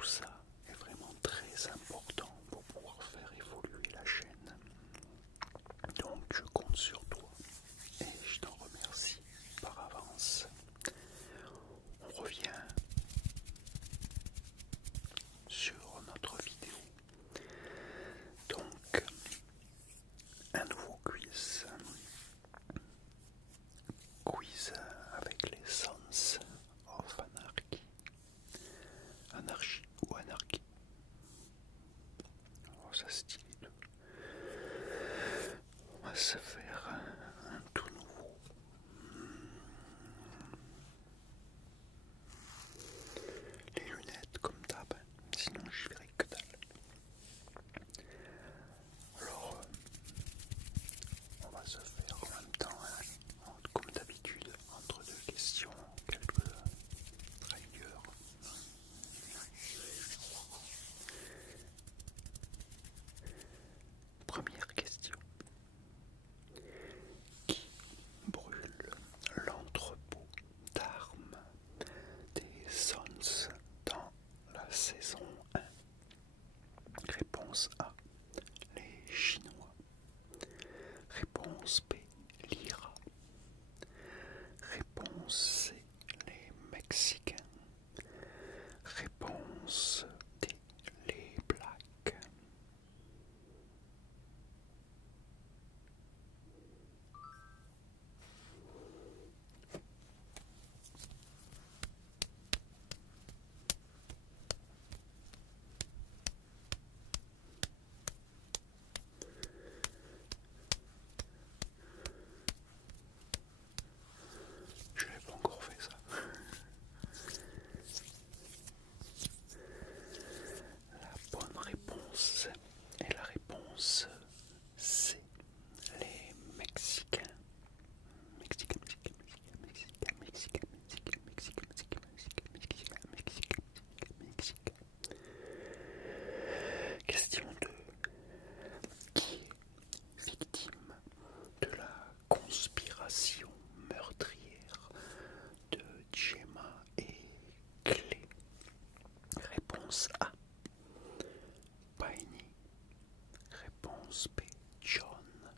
tout ça est vraiment très important pour pouvoir faire évoluer la chaîne. Donc je compte sur toi et je t'en remercie par avance. On revient sur notre vidéo. Donc un nouveau quiz. Quiz avec les Sons of Anarchy. Anarchie ou anarchie. Oh, ça se dit les deux. On va se faire un tout nouveau. Les lunettes comme d'hab, sinon je verrai que dalle. Alors, on va se faire en même temps, comme d'habitude, entre deux questions, quelques trailers. Première question. Qui brûle l'entrepôt d'armes des Sons dans la saison 1? Réponse A, les Chinois. Réponse B, l'Ira. Réponse C, les Mexicains. Réponse D, les Blacks. Je n'ai pas encore fait ça. La bonne réponse est la réponse C, les Mexicains. Mexicains, Mexicains, Mexicains, Mexicains, Mexicains, Mexicains, Mexicains, Mexicains, Mexicains, Mexicains. Question 2. Qui est victime de la conspiration meurtrière de Gemma et Clay? Réponse A, Piney. Réponse B, John.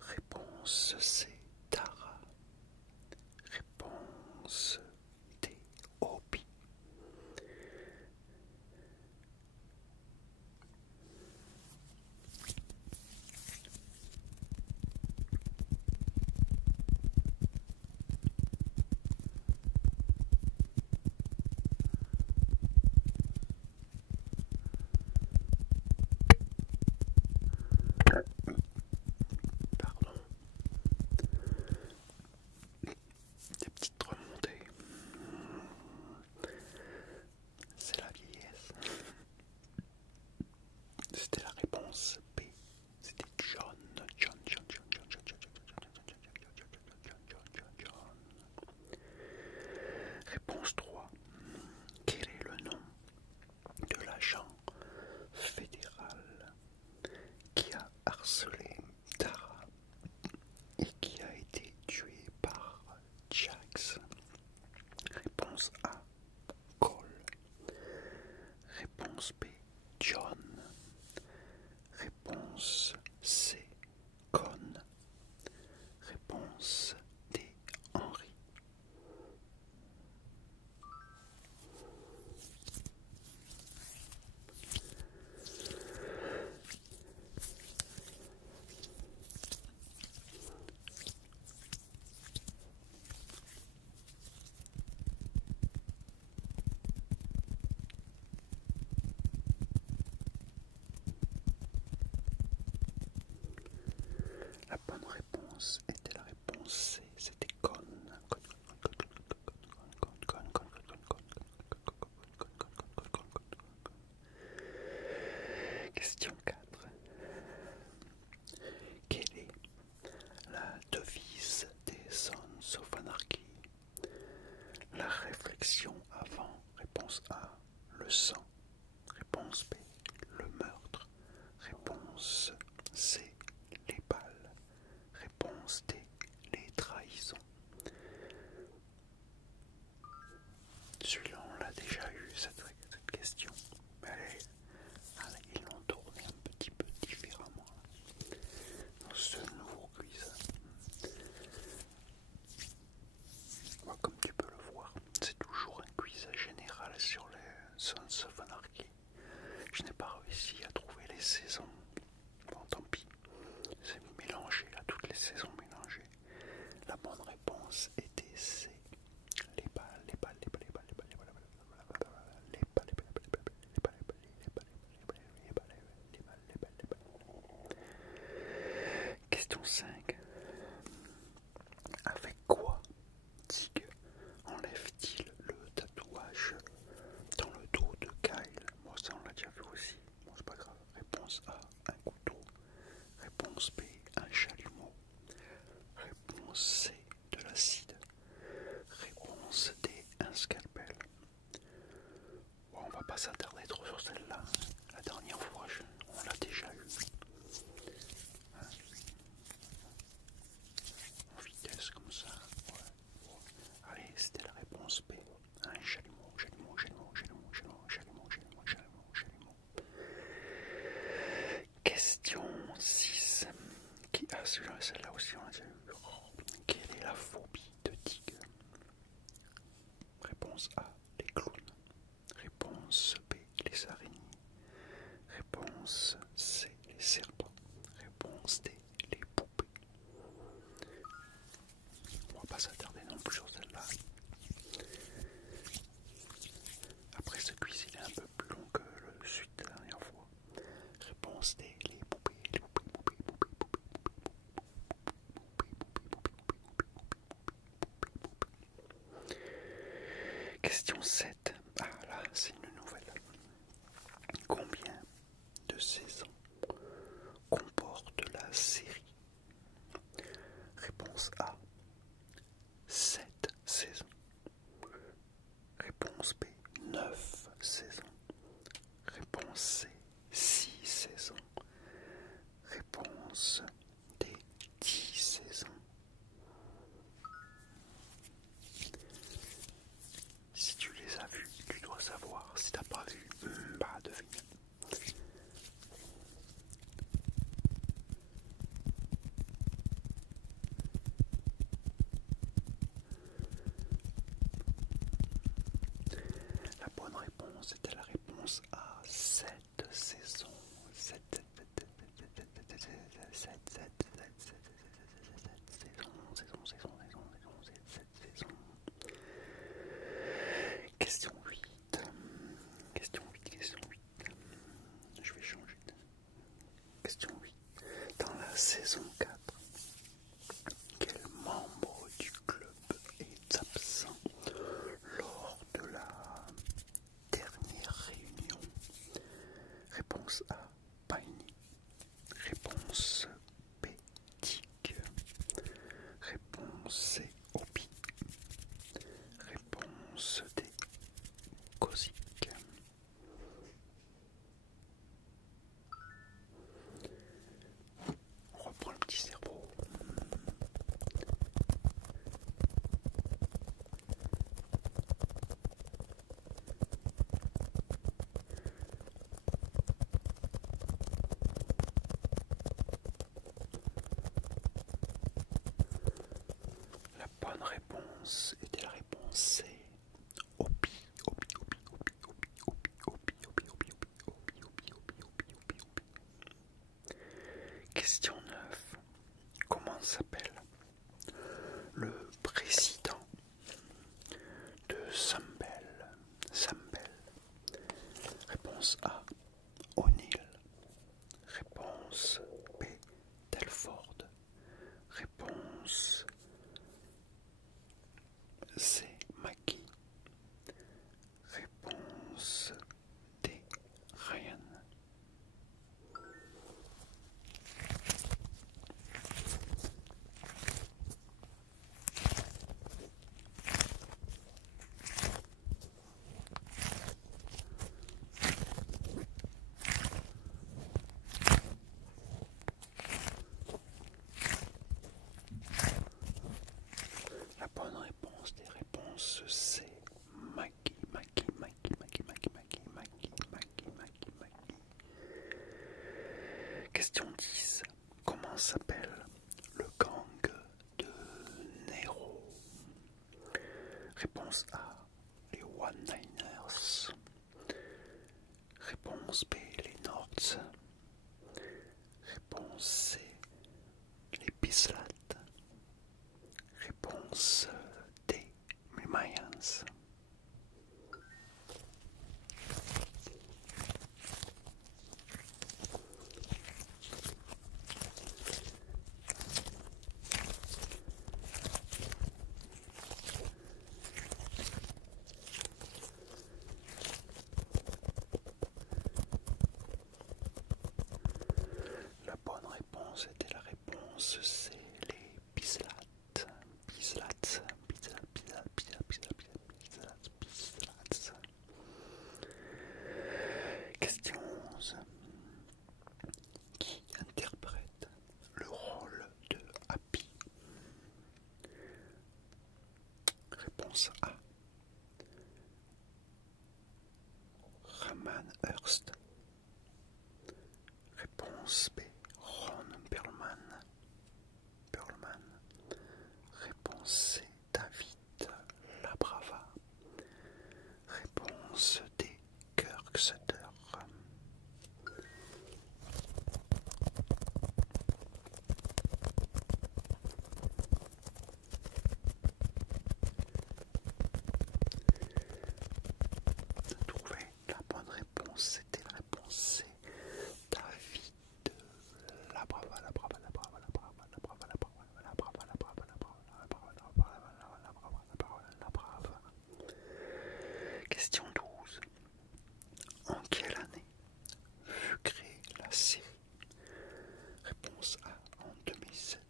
Réponse C, Tara. Réponse D, Opie. Pardon. Des petites remontées. C'est la vieillesse. C'était la réponse B. C'était John. Réponse 3. Quel est le nom de l'agent fédéral qui a harcelé Tara et qui a été tué par Jax? Réponse A, Cole. Réponse B, John. Réponse C, Con. Réponse D, Henry. La bonne réponse était la réponse C, c'était Con. Question 4. Quelle est la devise des Sons of Anarchy? La réflexion avant. Réponse A, le sang. Réponse B, le meurtre. Réponse C, les balles. Réponse D, les trahisons. Celui-là, on l'a déjà eu, cette Sons of Anarchy. Je n'ai pas réussi à trouver les saisons. Bon, tant pis. C'est mélangé, là, toutes les saisons mélangées. La bonne réponse était C. Les balles, les balles, les balles, les balles, les balles, les balles, les balles, les balles, les balles, les balles, les balles, les balles, les balles, les balles, les balles, les balles. Question 5. Avec quoi Tig enlève-t-il le tatouage dans le dos de Kyle? Bon, ça on l'a déjà vu aussi. Bon, c'est pas grave. Réponse A, un couteau. Réponse B, un chalumeau. Réponse C, de l'acide. Réponse D, un scalpel. Bon, on va pas s'attarder trop sur celle-là. La dernière fois, on l'a déjà eu. Hein, en vitesse comme ça. Ouais. Bon. Allez, c'était la réponse B. Un chalumeau, chalumeau, chalumeau, chalumeau, chalumeau, chalumeau, chalumeau, chalumeau, chalumeau. Question 6. Celle-là aussi on l'a déjà eu. Quelle est la phobie de Tig? Réponse A, les clowns. Réponse B, les araignées. Réponse C, les serpents. Réponse D, les poupées. On va pas s'attarder non plus sur celle-là. Après ce quiz il est un peu plus long que le suite de la dernière fois. Réponse D, les poupées, les poupées, poupées, poupées, poupées, poupées. Question 7. Ah là, c'est une nouvelle. Combien de saisons comporte la série? Réponse A, 7 saisons. Réponse B, 9 saisons. Réponse C, 6 saisons. Réponse D, 10 saisons. Si tu les as vus, tu dois savoir. Si t'as pas vu, bah devine. La bonne réponse était la réponse A, 7 saisons. 7 saisons. Question 8. Question 8, question 8. Je vais changer. Question 8. Dans la saison 4, quel membre du club est absent lors de la dernière réunion? Réponse A, Piney. Réponse B, Tig. Réponse C, Obi. Réponse D, Kozik. On reprend le petit cerveau. La bonne réponse était la réponse C. Obi, Obi, Obi, Obi, Obi, Obi, Obi, Obi, Obi, Obi, Obi, Obi, Obi, Obi, Obi, Obi. Question 9. Comment s'appelle le président de Sambel? Sambel. Réponse A, O'Neill. Réponse B, Telford. Réponse C, Mackie. Réponse D, Ryan. La bonne réponse des réponses C, Mackie, Mackie, Mackie, Mackie, Mackie, Mackie, Mackie, Mackie, Mackie, Mackie. Question 10. Comment s'appelle le gang de Nero? Réponse A, les One-Niners. Réponse B, les Nords. Réponse C, les Bislates. Réponse D, les Mayans. La bonne réponse était la réponse C, les Bislates. Bislates. Question 11. Qui interprète le rôle de Happy? Réponse A, Raman Hurst. Réponse B, Ron Perlman. Réponse C, David Labrava. Réponse D, Kirk Sutter. Trouver la bonne réponse, c'était la réponse C, David Labrava. Question 12. En quelle année fut créée la série? Réponse A, en 2007.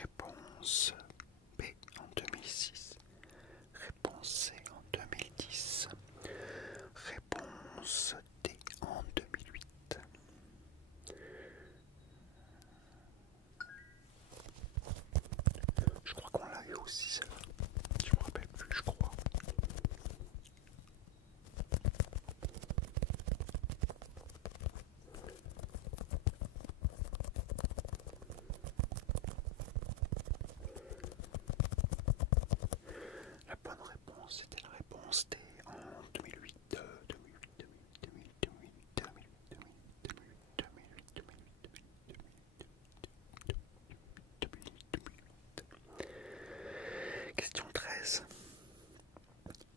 Réponse B, en 2006. Réponse C, en 2010. Réponse D, en 2008. Je crois qu'on l'a eu aussi celle-là. Je me rappelle plus, je crois. La bonne réponse était la réponse D en 2008. 2008. Question 13.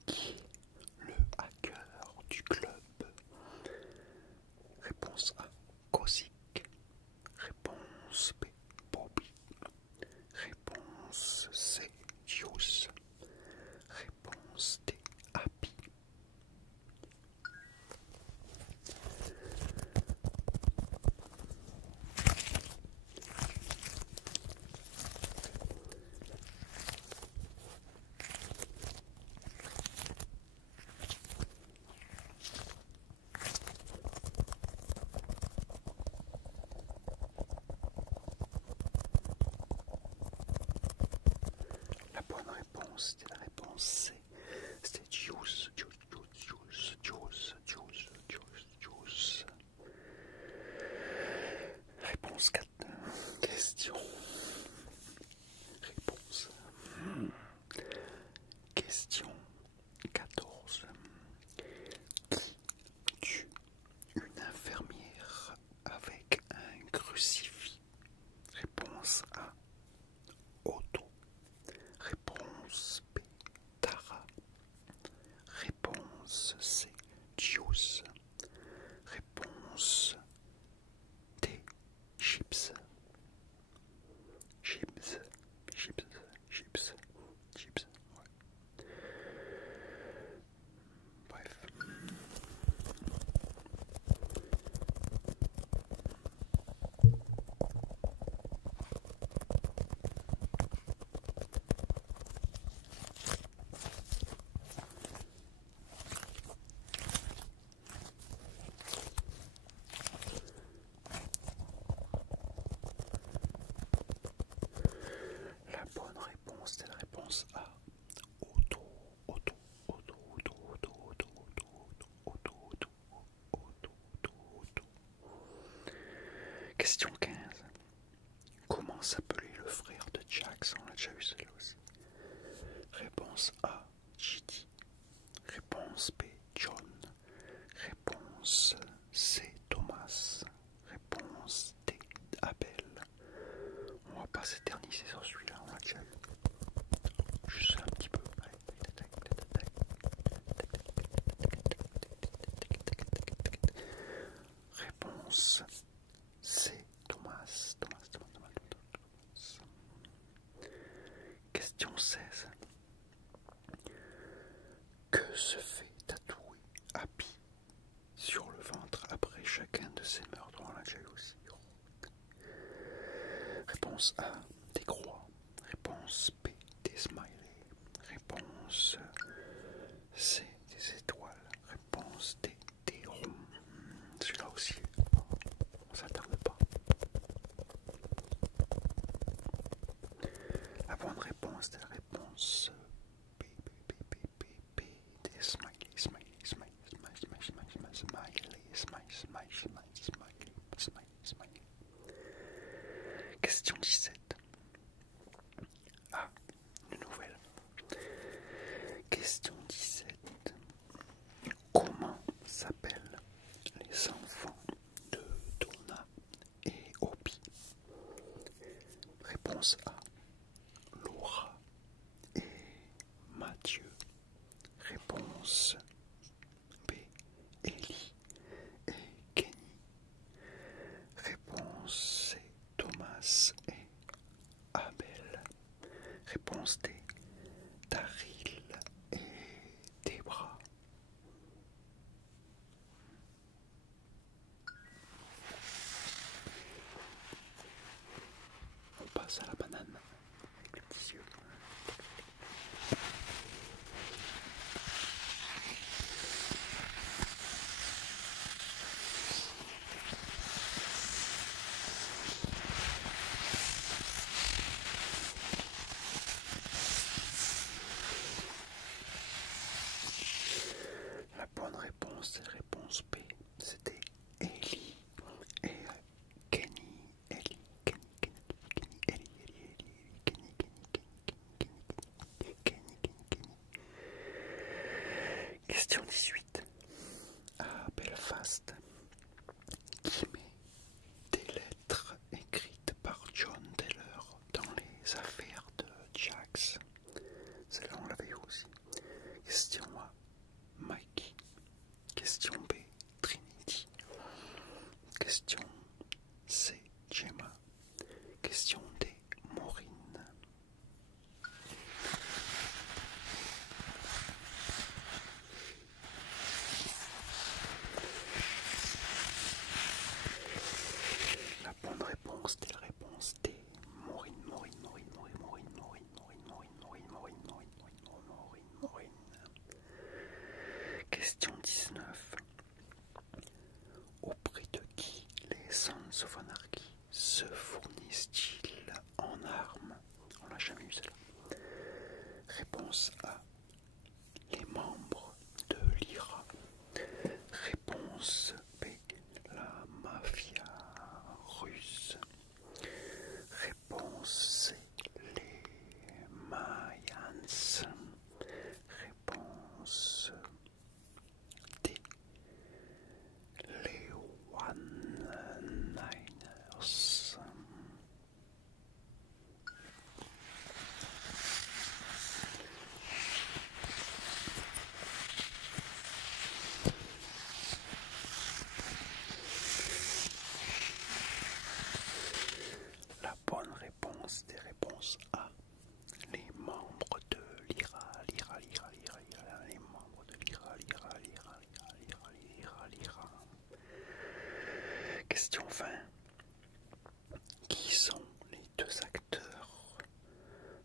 Qui est le hacker du club? Réponse A, Kozik. Réponse B, Bobby. Réponse C, Juice. Réponse D, Happy. La bonne réponse était la réponse C. C'était Juice. Réponse 4. Question. Réponse. Question 14. Qui tue une infirmière avec un crucifix? Réponse A, Otto. Réponse B, Tara. Réponse C, Juice. Réponse D, Chips. Chips. Ouais. Bref. La bonne réponse est la réponse A. Auto. Question 15. Comment s'appelait le frère de Jax? On l'a déjà vu celle-là aussi. Réponse A, J.D. Réponse B, John. Réponse se fait tatouer Happy sur le ventre après chacun de ses meurtres? On l'a déjà eu aussi. Réponse A, des croix. Réponse B, des smileys. Réponse C, des étoiles. Réponse D, des ronds. Celui-là aussi, on s'attarde pas. La bonne réponse est la réponse B, des smileys, smiley, smiley, smiley, smiley, smiley, smiley, smiley, smiley, smiley, smiley. Question 17. Ah, une nouvelle. Question 17. Comment s'appellent les enfants de Donna et Obi? Réponse A, Laura et Mathieu. Réponse B, Ellie et Kenny. Réponse C, Thomas et Abel. Réponse D, Daryl et Debra. On passe à la banane avec les petits yeux. La bonne réponse, c'est la réponse B. C'était Ellie et Kenny. Ellie, Kenny, Kenny, Ellie, Kenny, Kenny. Question 18. À Belfast, qui met des lettres écrites par John Taylor dans les affaires de Jax? Celle-là, on l'avait eu aussi. Question A, Mikey. Question B, Trinity. Question C, Gemma. Question D, Maureen. La bonne réponse est la réponse D, Maureen. Question 19. Auprès de qui les Sons of Anarchy se fournissent-ils en armes? On l'a jamais eu celle-là. Réponse A, les membres de l'IRA. Réponse B, la mafia russe. Réponse C, les Mayans. Réponse D, les One-Niners. La bonne réponse des réponses A, les membres de l'IRA, les membres de l'IRA. Question 20. Qui sont les deux acteurs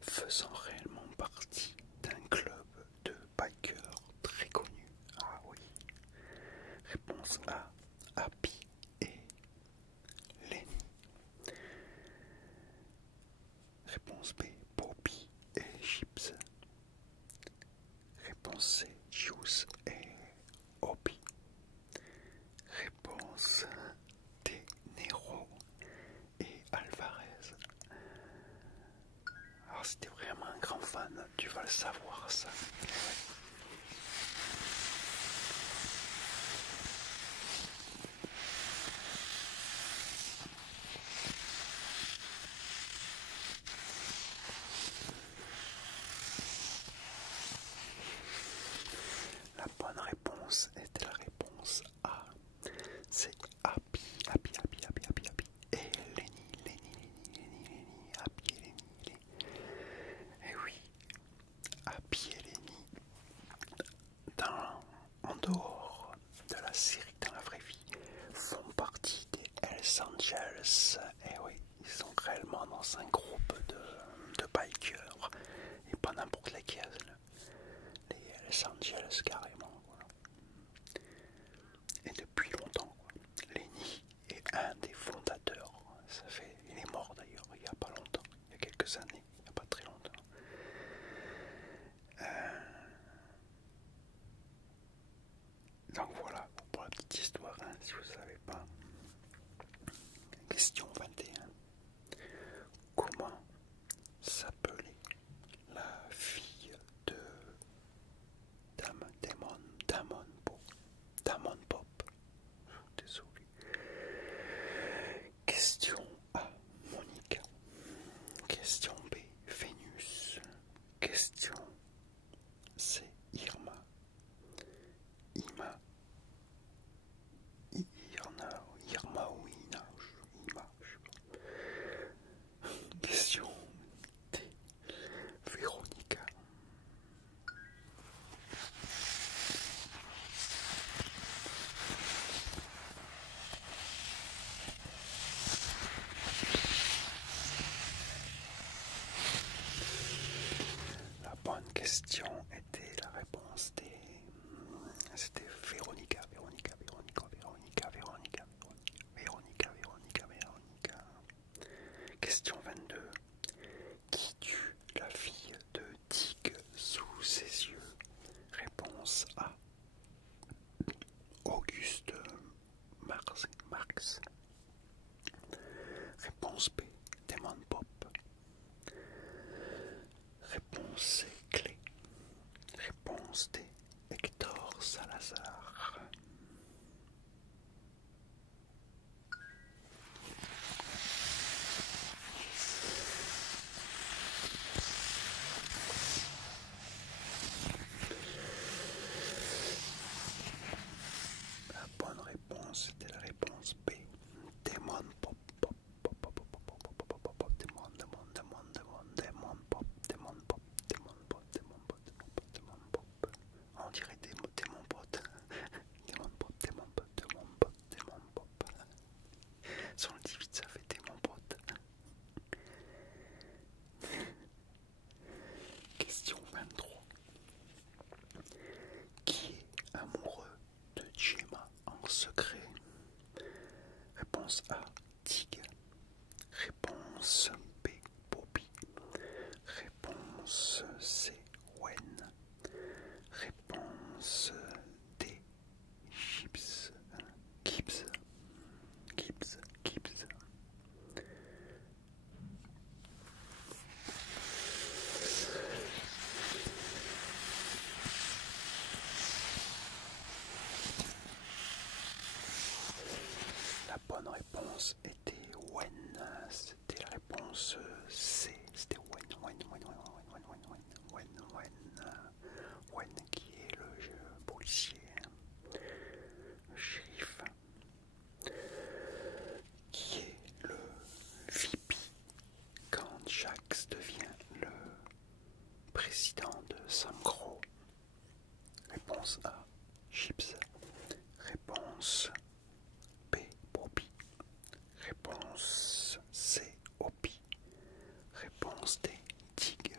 faisant réellement partie d'un club de bikers très connu? Ah oui. Réponse A, Happy et Lenny. Réponse B, Bobby et Chips. Réponse C, Juice et Obi. Réponse D, Nero et Alvarez. Alors si t'es vraiment un grand fan, tu vas le savoir ça. La bonne réponse était la réponse A. C'est Happy. Et Lenny. Happy et Lenny. Et oui, Happy et Lenny et oui, ils sont réellement dans un groupe de bikers, et pas n'importe lesquels, les Hells Angels carrément. Voilà. Et depuis longtemps, quoi. Lenny est un des fondateurs. Il est mort d'ailleurs il n'y a pas longtemps, il y a quelques années, il n'y a pas très longtemps. Donc voilà, pour la petite histoire, hein, si vous ne savez pas. Question 21. Comment s'appelait la fille de Damon Pop? Désolé. Question A, Monica. Question B, Vénus. Question C, Irma. Irma ou Ina. Question D, Véronica. La bonne question était la réponse D. C'était Véronica. Question 22. Qui tue la fille de Tig sous ses yeux? Réponse A, Auguste Marx. Réponse B, Damon Pop. Réponse C, Clé. Réponse D, Hector Salazar. La bonne réponse était la réponse B, Damon Pop. On dirait des mon pote. Démon pop. Si on le dit vite, ça fait démon pote. Question 23. Qui est amoureux de Gemma en secret? Réponse A, Tig. Réponse B, Bobby. Réponse C, Wen. Réponse D, Gibbs. La bonne réponse était Wen. C'était la réponse C. C'était Wen qui est le policier, le shérif, qui est le VP quand Jax devient le président de Sam Crow. Réponse A, Chips. Réponse B, Bobby. Réponse C, Opie. Réponse D, Tig.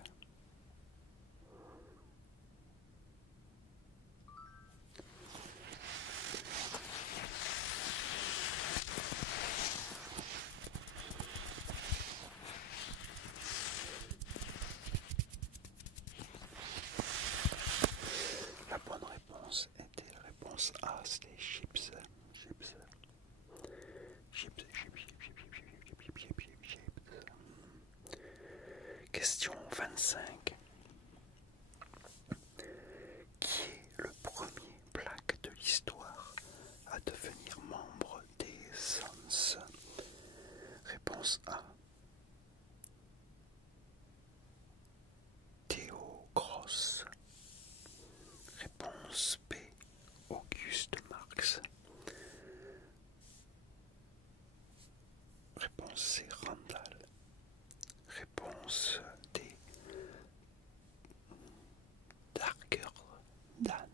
La bonne réponse était la réponse A, c'était Chips. Question 25. Qui est le premier Black de l'histoire à devenir membre des Sons? Réponse A, Théo Gross. Réponse B, Auguste Marx. Réponse C, Randall. Réponse D, Darker Dan.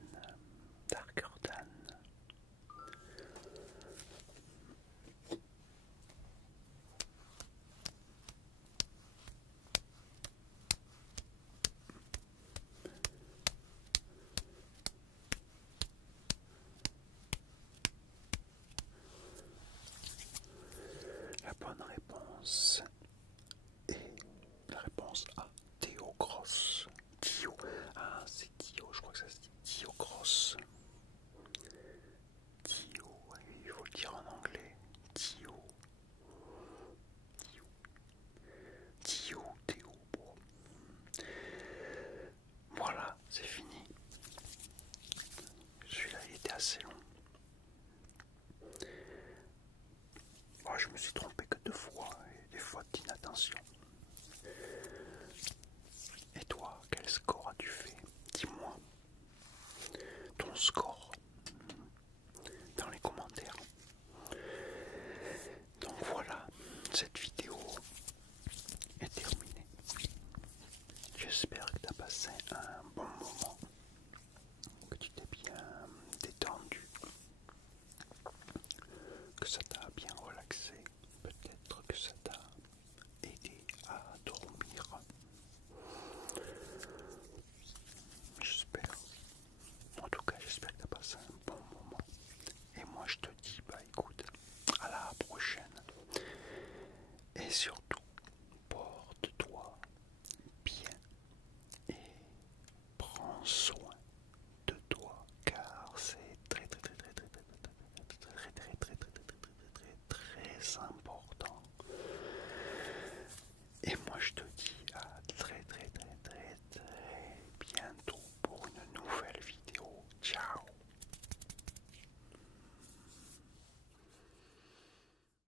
score.